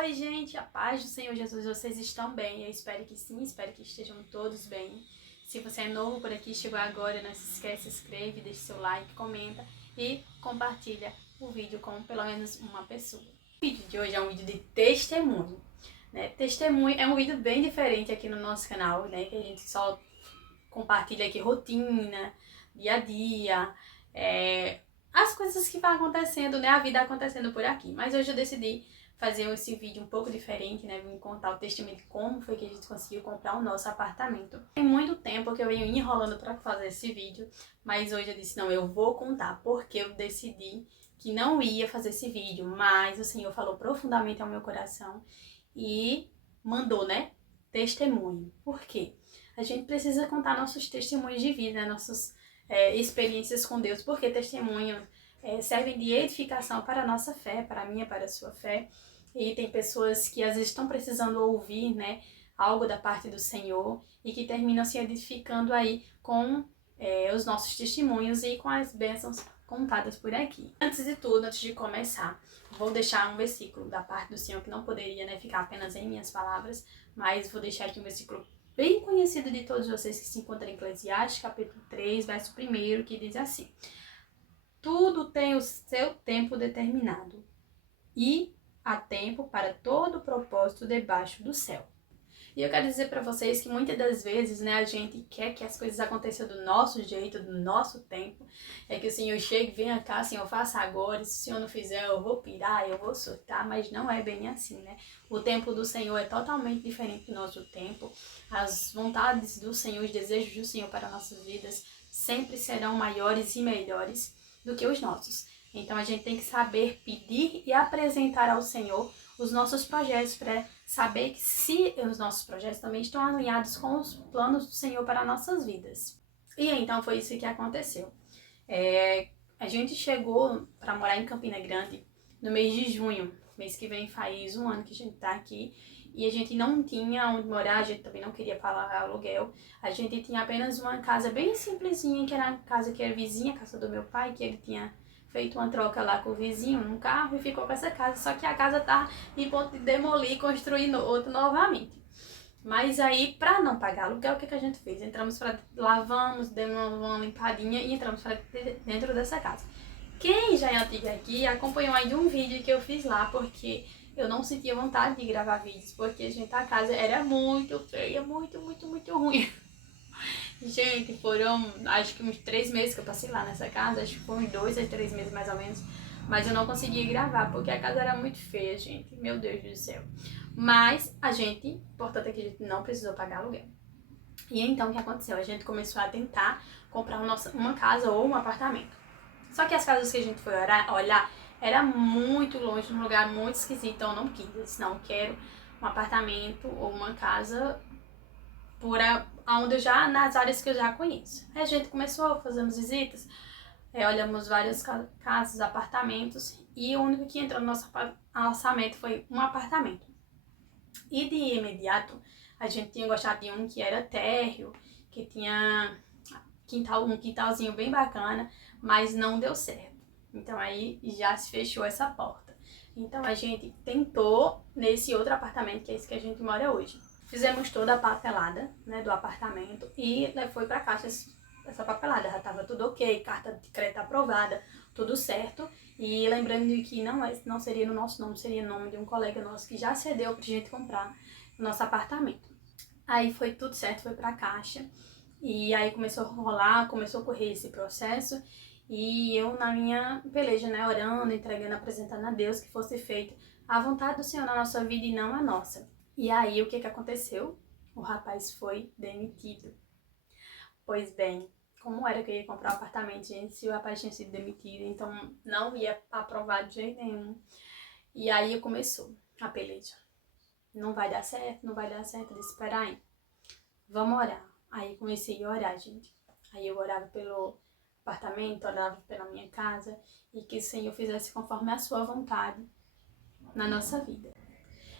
Oi, gente, a paz do Senhor Jesus, vocês estão bem? Eu espero que sim, espero que estejam todos bem. Se você é novo por aqui, chegou agora, não se esquece, se inscreve, deixa seu like, comenta e compartilha o vídeo com pelo menos uma pessoa. O vídeo de hoje é um vídeo de testemunho, né? Testemunho é um vídeo bem diferente aqui no nosso canal, né? Que a gente só compartilha aqui rotina, dia a dia, as coisas que vai acontecendo, né? A vida acontecendo por aqui. Mas hoje eu decidi fazer esse vídeo um pouco diferente, né? Vim contar o testemunho de como foi que a gente conseguiu comprar o nosso apartamento. Tem muito tempo que eu venho enrolando para fazer esse vídeo, mas hoje eu disse, não, eu vou contar, porque eu decidi que não ia fazer esse vídeo, mas o Senhor falou profundamente ao meu coração e mandou, né? Testemunho. Por quê? A gente precisa contar nossos testemunhos de vida, nossas experiências com Deus, porque testemunhos servem de edificação para a nossa fé, para a minha, para a sua fé. E tem pessoas que às vezes estão precisando ouvir, né, algo da parte do Senhor e que terminam se edificando aí com os nossos testemunhos e com as bênçãos contadas por aqui. Antes de tudo, antes de começar, vou deixar um versículo da parte do Senhor que não poderia, né, ficar apenas em minhas palavras, mas vou deixar aqui um versículo bem conhecido de todos vocês que se encontram em Eclesiastes, capítulo 3, verso 1, que diz assim: tudo tem o seu tempo determinado e há tempo para todo propósito debaixo do céu. E eu quero dizer para vocês que muitas das vezes, né, a gente quer que as coisas aconteçam do nosso jeito, do nosso tempo. É que o Senhor chegue, venha cá, Senhor, faça agora. E se o Senhor não fizer, eu vou pirar, eu vou surtar. Mas não é bem assim, né? O tempo do Senhor é totalmente diferente do nosso tempo. As vontades do Senhor, os desejos do Senhor para nossas vidas sempre serão maiores e melhores do que os nossos. Então a gente tem que saber pedir e apresentar ao Senhor os nossos projetos, para saber que se os nossos projetos também estão alinhados com os planos do Senhor para nossas vidas. E então foi isso que aconteceu. A gente chegou para morar em Campina Grande no mês de junho. Mês que vem faz um ano que a gente está aqui. E a gente não tinha onde morar, a gente também não queria pagar aluguel. A gente tinha apenas uma casa bem simplesinha, que era a casa que era vizinha, a casa do meu pai, que ele tinha feito uma troca lá com o vizinho num carro e ficou com essa casa. Só que a casa tá em ponto de demolir e construir outra novamente. Mas aí, pra não pagar aluguel, o que a gente fez? Lavamos, demos uma limpadinha e entramos para dentro dessa casa. Quem já é antiga aqui acompanhou aí de um vídeo que eu fiz lá, porque eu não sentia vontade de gravar vídeos, porque, gente, a casa era muito feia, muito ruim. Gente, foram acho que uns 3 meses que eu passei lá nessa casa, acho que foi uns 2 a 3 meses mais ou menos, mas eu não conseguia gravar porque a casa era muito feia, gente, meu Deus do céu. Mas a gente, importante é que a gente não precisou pagar aluguel. E então o que aconteceu? A gente começou a tentar comprar uma casa ou um apartamento. Só que as casas que a gente foi olhar era muito longe, num lugar muito esquisito, então eu não quis. Eu disse, não, eu quero um apartamento ou uma casa onde nas áreas que eu já conheço. Aí a gente começou, fazemos visitas, olhamos várias casas, apartamentos, e o único que entrou no nosso orçamento foi um apartamento. E de imediato, a gente tinha gostado de um que era térreo, que tinha um quintalzinho bem bacana, mas não deu certo. Então aí já se fechou essa porta. Então a gente tentou nesse outro apartamento, que é esse que a gente mora hoje. Fizemos toda a papelada, né, do apartamento e foi pra caixa essa papelada. Já tava tudo ok, carta de crédito aprovada, tudo certo. E lembrando que não seria no nosso nome, seria no nome de um colega nosso que já cedeu pra gente comprar o nosso apartamento. Aí foi tudo certo, foi pra caixa. E aí começou a rolar, começou a correr esse processo. E eu na minha peleja, né, orando, entregando, apresentando a Deus que fosse feito a vontade do Senhor na nossa vida e não a nossa. E aí o que aconteceu? O rapaz foi demitido. Pois bem, como era que eu ia comprar um apartamento, gente, se o rapaz tinha sido demitido, então não ia aprovar de jeito nenhum. E aí começou a peleja. Não vai dar certo, não vai dar certo. Eu disse, espera aí, vamos orar. Aí comecei a orar, gente. Aí eu orava pelo apartamento, orava pela minha casa e que o Senhor fizesse conforme a sua vontade na nossa vida.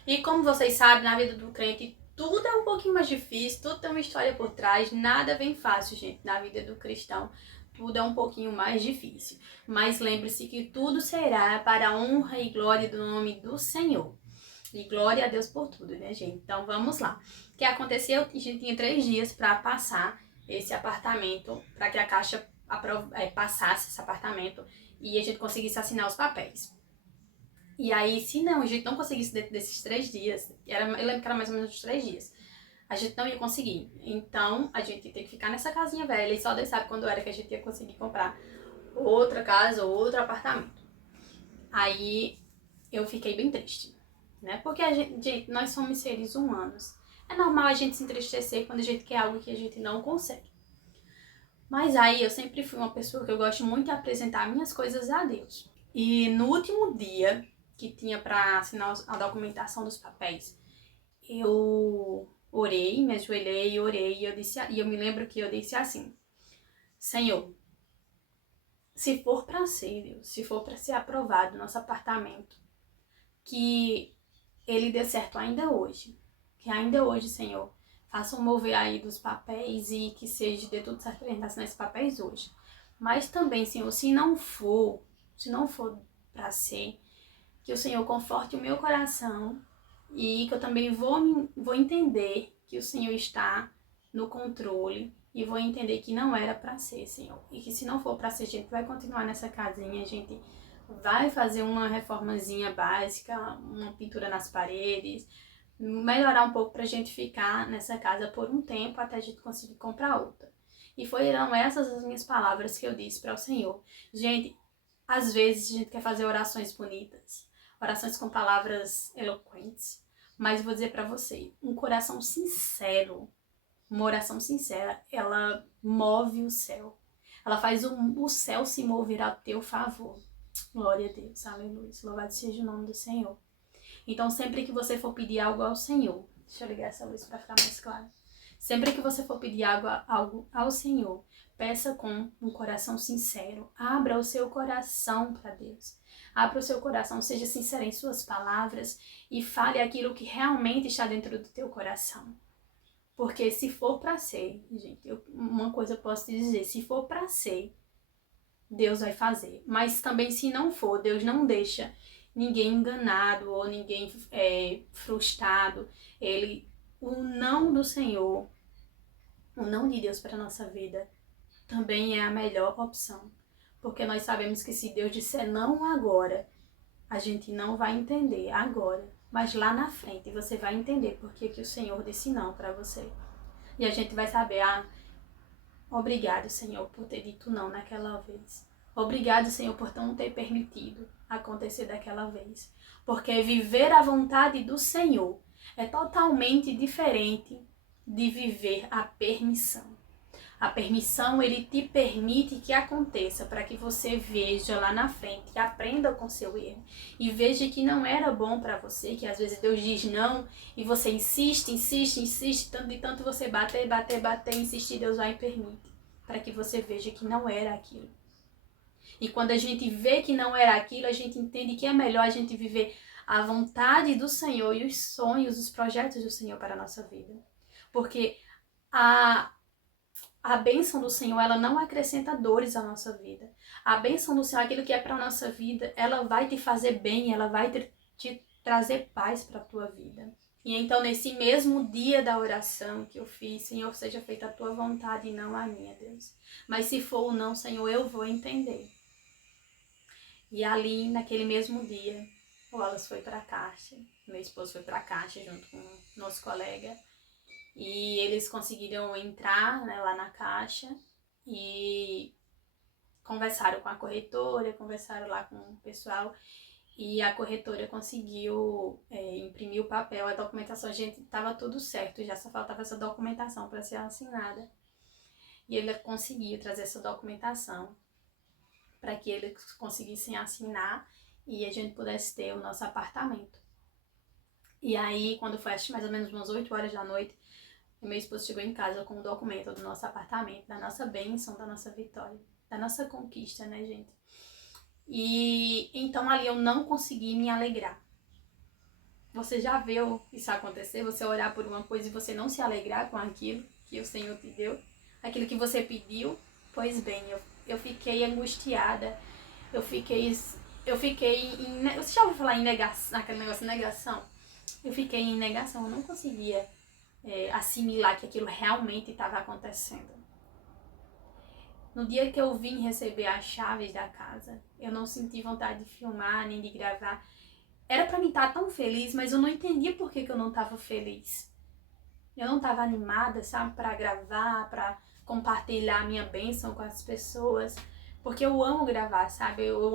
E como vocês sabem, na vida do crente tudo é um pouquinho mais difícil, tudo tem uma história por trás, nada vem fácil, gente, na vida do cristão. Tudo é um pouquinho mais difícil. Mas lembre-se que tudo será para a honra e glória do nome do Senhor. E glória a Deus por tudo, né, gente? Então vamos lá. O que aconteceu? A gente tinha 3 dias para passar esse apartamento, para que a Caixa passasse esse apartamento e a gente conseguisse assinar os papéis. E aí, se não, a gente não conseguisse dentro desses 3 dias, eu lembro que era mais ou menos uns 3 dias, a gente não ia conseguir. Então, a gente ia ter que ficar nessa casinha velha e só Deus sabe quando era que a gente ia conseguir comprar outra casa ou outro apartamento. Aí, eu fiquei bem triste, né? Porque gente, nós somos seres humanos. É normal a gente se entristecer quando a gente quer algo que a gente não consegue. Mas aí, eu sempre fui uma pessoa que eu gosto muito de apresentar minhas coisas a Deus. E no último dia que tinha para assinar a documentação dos papéis, eu orei, me ajoelhei e orei, e eu me lembro que eu disse assim: Senhor, se for para ser, Deus, se for para ser aprovado nosso apartamento, que ele dê certo ainda hoje, que ainda hoje, Senhor, faça um mover aí dos papéis e que seja dê tudo certo pra gente assinar esses papéis hoje. Mas também, Senhor, se não for para ser, que o Senhor conforte o meu coração e que eu também vou entender que o Senhor está no controle e vou entender que não era para ser, Senhor. E que se não for para ser, a gente vai continuar nessa casinha, a gente vai fazer uma reformazinha básica, uma pintura nas paredes, melhorar um pouco pra gente ficar nessa casa por um tempo até a gente conseguir comprar outra. E foram essas as minhas palavras que eu disse para o Senhor. Gente, às vezes a gente quer fazer orações bonitas, orações com palavras eloquentes, mas vou dizer para você, um coração sincero, uma oração sincera, ela move o céu. Ela faz o céu se mover a teu favor. Glória a Deus, aleluia. Louvado seja o nome do Senhor. Então, sempre que você for pedir algo ao Senhor, deixa eu ligar essa luz para ficar mais claro. Sempre que você for pedir algo ao Senhor, peça com um coração sincero. Abra o seu coração para Deus. Abra o seu coração, seja sincero em suas palavras e fale aquilo que realmente está dentro do teu coração. Porque se for para ser, gente, uma coisa eu posso te dizer, se for para ser, Deus vai fazer. Mas também se não for, Deus não deixa ninguém enganado ou ninguém frustrado. O não do Senhor, o não de Deus para a nossa vida, também é a melhor opção. Porque nós sabemos que se Deus disser não agora, a gente não vai entender agora. Mas lá na frente você vai entender porque que o Senhor disse não para você. E a gente vai saber, obrigado, Senhor, por ter dito não naquela vez. Obrigado, Senhor, por não ter permitido acontecer daquela vez. Porque viver a vontade do Senhor é totalmente diferente de viver a permissão. A permissão, ele te permite que aconteça para que você veja lá na frente, aprenda com seu erro e veja que não era bom para você, que às vezes Deus diz não e você insiste, tanto e tanto você bater, insistir, Deus vai e permite, para que você veja que não era aquilo. E quando a gente vê que não era aquilo, a gente entende que é melhor a gente viver a vontade do Senhor e os sonhos, os projetos do Senhor para a nossa vida. Porque a bênção do Senhor, ela não acrescenta dores à nossa vida. A bênção do Senhor, aquilo que é para a nossa vida, ela vai te fazer bem, ela vai te trazer paz para a tua vida. E então, nesse mesmo dia da oração que eu fiz, Senhor, seja feita a tua vontade e não a minha, Deus. Mas se for ou não, Senhor, eu vou entender. E ali, naquele mesmo dia, o Wallace foi para a Caixa, meu esposo foi para a Caixa junto com o nosso colega. E eles conseguiram entrar, né, lá na Caixa e conversaram com a corretora, conversaram lá com o pessoal e a corretora conseguiu imprimir o papel, a documentação, a gente estava tudo certo, já só faltava essa documentação para ser assinada. E ele conseguiu trazer essa documentação para que eles conseguissem assinar e a gente pudesse ter o nosso apartamento. E aí, quando foi mais ou menos umas 8 horas da noite, o meu esposo chegou em casa com o documento do nosso apartamento, da nossa bênção, da nossa vitória, da nossa conquista, né, gente? E então ali eu não consegui me alegrar. Você já viu isso acontecer? Você orar por uma coisa e você não se alegrar com aquilo que o Senhor te deu? Aquilo que você pediu? Pois bem, eu fiquei angustiada, eu fiquei você já ouviu falar em negação, naquele negócio de negação? eu fiquei em negação, eu não conseguia assimilar que aquilo realmente estava acontecendo. No dia que eu vim receber as chaves da casa, eu não senti vontade de filmar nem de gravar. Era pra mim estar tão feliz, mas eu não entendia por que eu não estava feliz. Eu não estava animada, sabe, pra gravar, pra compartilhar a minha bênção com as pessoas. Porque eu amo gravar, sabe? Eu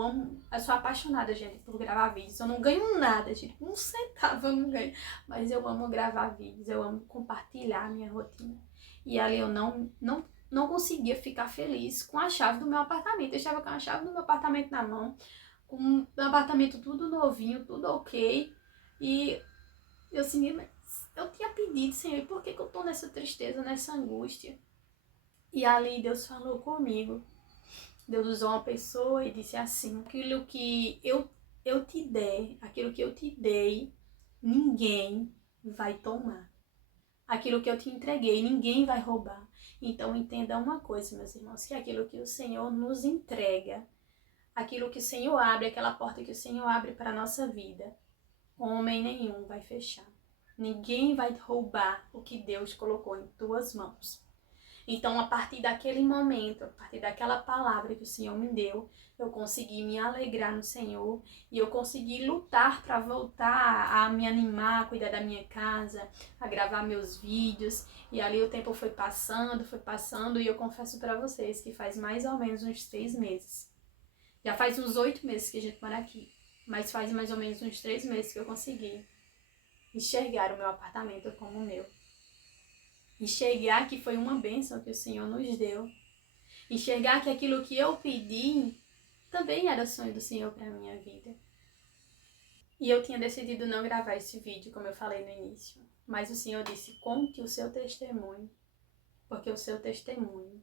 sou apaixonada, gente, por gravar vídeos. Eu não ganho nada, gente, um centavo eu não ganho. Mas eu amo gravar vídeos, eu amo compartilhar a minha rotina. E ali eu não conseguia ficar feliz com a chave do meu apartamento. Eu estava com a chave do meu apartamento na mão, com o meu apartamento tudo novinho, tudo ok. E eu assim, mas eu tinha pedido, Senhor, por que eu tô nessa tristeza, nessa angústia? E ali Deus falou comigo. Deus usou uma pessoa e disse assim: aquilo que eu te der, aquilo que eu te dei, ninguém vai tomar. Aquilo que eu te entreguei, ninguém vai roubar. Então entenda uma coisa, meus irmãos, que aquilo que o Senhor nos entrega, aquilo que o Senhor abre, aquela porta que o Senhor abre para a nossa vida, homem nenhum vai fechar. Ninguém vai roubar o que Deus colocou em tuas mãos. Então, a partir daquele momento, a partir daquela palavra que o Senhor me deu, eu consegui me alegrar no Senhor e eu consegui lutar para voltar a me animar, a cuidar da minha casa, a gravar meus vídeos. E ali o tempo foi passando e eu confesso para vocês que faz mais ou menos uns 3 meses. Já faz uns 8 meses que a gente mora aqui, mas faz mais ou menos uns 3 meses que eu consegui enxergar o meu apartamento como meu. Enxergar que foi uma bênção que o Senhor nos deu. Enxergar que aquilo que eu pedi também era sonho do Senhor para a minha vida. E eu tinha decidido não gravar esse vídeo, como eu falei no início. Mas o Senhor disse, conte o seu testemunho, porque o seu testemunho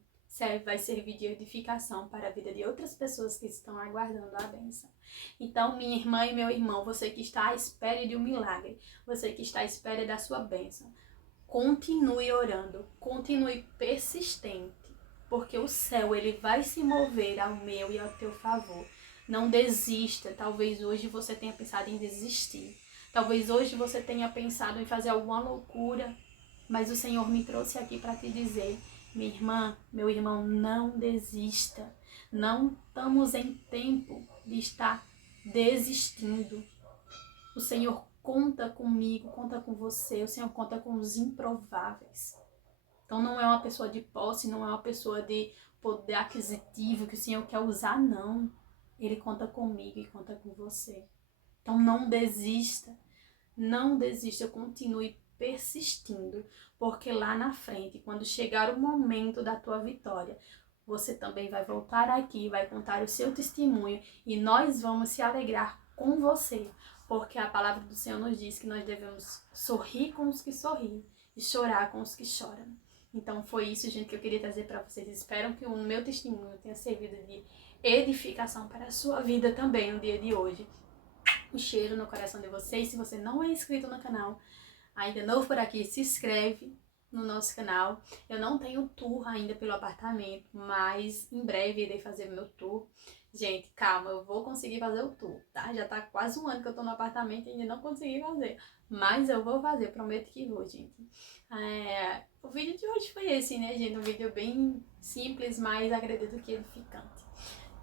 vai servir de edificação para a vida de outras pessoas que estão aguardando a bênção. Então, minha irmã e meu irmão, você que está à espera de um milagre, você que está à espera da sua bênção, continue orando, continue persistente, porque o céu ele vai se mover ao meu e ao teu favor. Não desista. Talvez hoje você tenha pensado em desistir. Talvez hoje você tenha pensado em fazer alguma loucura, mas o Senhor me trouxe aqui para te dizer, minha irmã, meu irmão, não desista. Não estamos em tempo de estar desistindo. O Senhor conta comigo, conta com você, o Senhor conta com os improváveis. Então não é uma pessoa de posse, não é uma pessoa de poder aquisitivo que o Senhor quer usar, não. Ele conta comigo e conta com você. Então não desista, continue persistindo, porque lá na frente, quando chegar o momento da tua vitória, você também vai voltar aqui, vai contar o seu testemunho e nós vamos se alegrar com você, porque a palavra do Senhor nos diz que nós devemos sorrir com os que sorriem e chorar com os que choram. Então foi isso, gente, que eu queria trazer para vocês. Espero que o meu testemunho tenha servido de edificação para a sua vida também no dia de hoje. Um cheiro no coração de vocês. Se você não é inscrito no canal, ainda novo por aqui, se inscreve no nosso canal. Eu não tenho tour ainda pelo apartamento, mas em breve irei fazer meu tour. Gente, calma, eu vou conseguir fazer o tour, tá? Já tá quase um ano que eu tô no apartamento e ainda não consegui fazer. Mas eu vou fazer, prometo que vou, gente. O vídeo de hoje foi esse, né, gente? Um vídeo bem simples, mas acredito que edificante.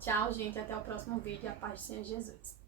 Tchau, gente. Até o próximo vídeo. A paz do Senhor Jesus.